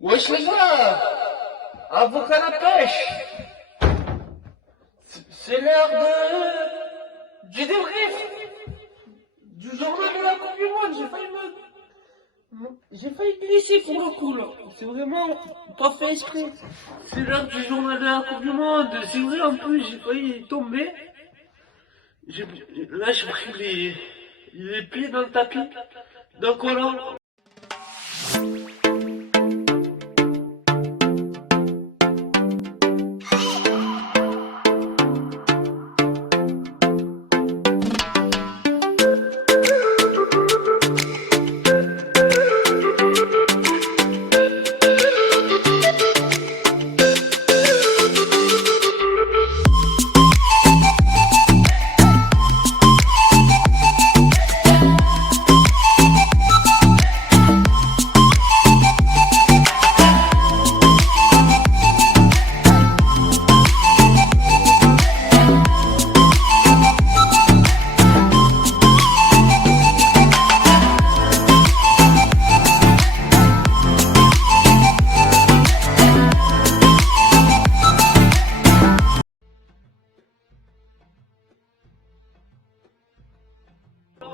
Wesh les gars, avocat à la pêche, c'est l'heure du débrief du journal de la Coupe du Monde. J'ai failli glisser pour le coup là. C'est vraiment pas fait exprès. C'est l'heure du journal de la Coupe du Monde. C'est vrai en plus, j'ai failli tomber. Là j'ai pris les pieds dans le tapis. Donc voilà.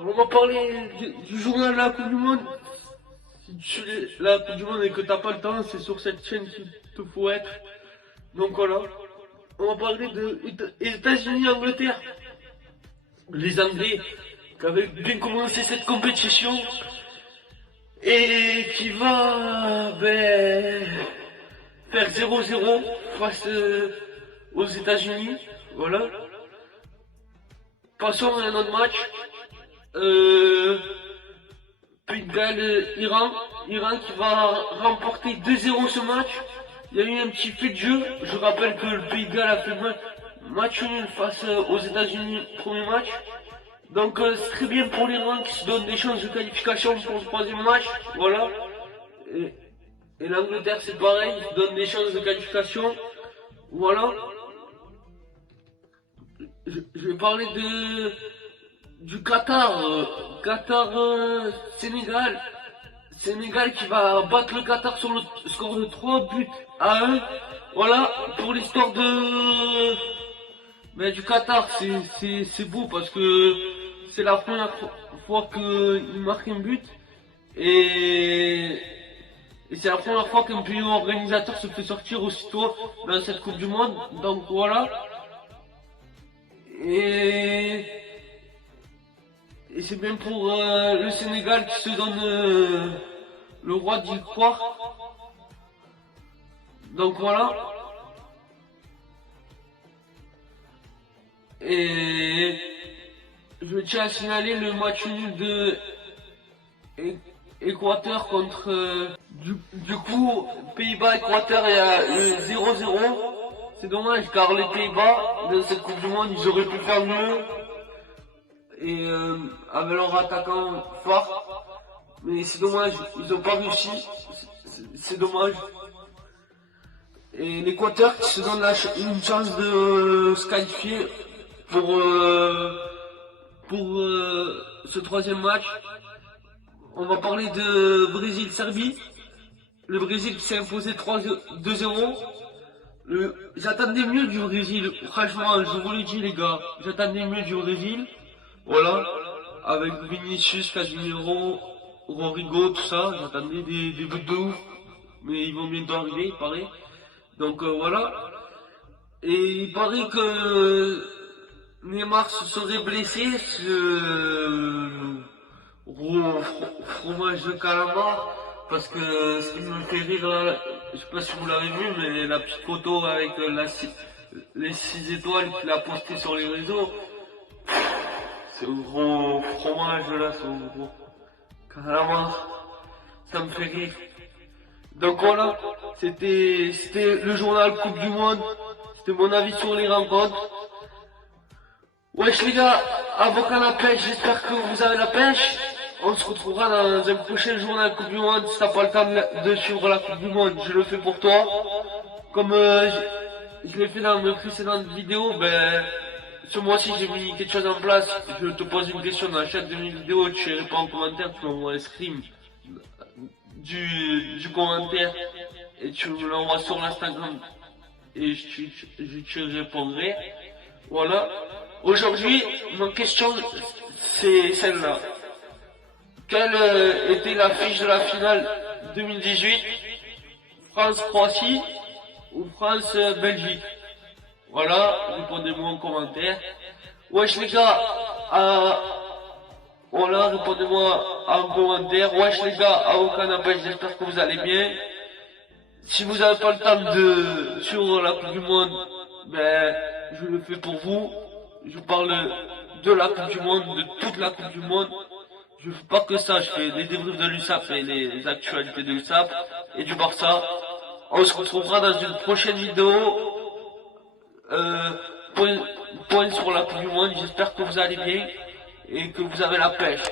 On va parler du journal de la Coupe du Monde. Si tu suis la Coupe du Monde et que t'as pas le temps, c'est sur cette chaîne qu'il te faut être. Donc voilà. On va parler de États-Unis-Angleterre. Les Anglais qui avaient bien commencé cette compétition et qui va faire 0-0 face aux États-Unis. Voilà. Passons à un autre match. Pays de Galles, Iran qui va remporter 2-0 ce match. Il y a eu un petit fait de jeu. Je rappelle que le Pays de Galles a fait match nul face aux États-Unis, premier match. Donc c'est très bien pour l'Iran qui se donne des chances de qualification pour le troisième match. Voilà. Et l'Angleterre c'est pareil, ils se donne des chances de qualification. Voilà. Je vais parler du Qatar, Sénégal. Sénégal qui va battre le Qatar sur le score de 3-1. Voilà, pour l'histoire du Qatar, c'est beau parce que c'est la première fois qu'il marque un but. Et c'est la première fois qu'un pays organisateur se fait sortir aussitôt dans cette Coupe du Monde. Donc voilà. Et c'est bien pour le Sénégal qui se donne le droit d'y croire. Donc voilà. Et je tiens à signaler le match nul de Équateur contre du coup Pays-Bas-Équateur, il y a le 0-0. C'est dommage car les Pays-Bas dans cette Coupe du Monde ils auraient pu faire mieux. Et avec leur attaquant fort, mais c'est dommage, ils n'ont pas réussi, c'est dommage. Et l'Équateur qui se donne une chance de se qualifier pour ce troisième match. On va parler de Brésil-Serbie. Le Brésil qui s'est imposé 2-0. J'attendais mieux du Brésil, franchement, je vous le dis les gars, j'attendais mieux du Brésil. Voilà, avec Vinicius, Casemiro, Rodrigo, tout ça, j'attendais des buts de ouf, mais ils vont bientôt arriver, il paraît. Donc voilà. Et il paraît que Neymar se serait blessé, ce fromage de calamar, parce que ce qui me fait rire là, je sais pas si vous l'avez vu, mais la petite photo avec les 6 étoiles qu'il a posté sur les réseaux. C'est un gros fromage là, c'est un gros calamar. Ça me fait rire. Donc voilà, c'était le journal Coupe du Monde. C'était mon avis sur les rencontres. Wesh les gars, avocat à la pêche, j'espère que vous avez la pêche. On se retrouvera dans un prochain journal Coupe du Monde. Si t'as pas le temps de suivre la Coupe du Monde, je le fais pour toi. Comme je l'ai fait dans mes précédentes vidéos, ce mois-ci j'ai mis quelque chose en place. Je te pose une question dans chaque de mes vidéos, tu réponds en commentaire, tu m'envoies un screen du commentaire et tu me l'envoies sur l'Instagram et je te répondrai. Voilà. Aujourd'hui, ma question, c'est celle-là. Quelle était l'affiche de la finale 2018? France-Croatie ou France-Belgique? Voilà, répondez-moi en commentaire. Wesh les gars, voilà, répondez-moi en commentaire. Wesh les gars, au canapé, j'espère que vous allez bien. Si vous n'avez pas le temps de sur la Coupe du Monde, ben je le fais pour vous. Je parle de la Coupe du Monde, de toute la Coupe du Monde. Je fais pas que ça, je fais les débriefs de l'USAP et les actualités de l'USAP et du Barça. On se retrouvera dans une prochaine vidéo. Point sur la Coupe du Monde. J'espère que vous allez bien et que vous avez la pêche.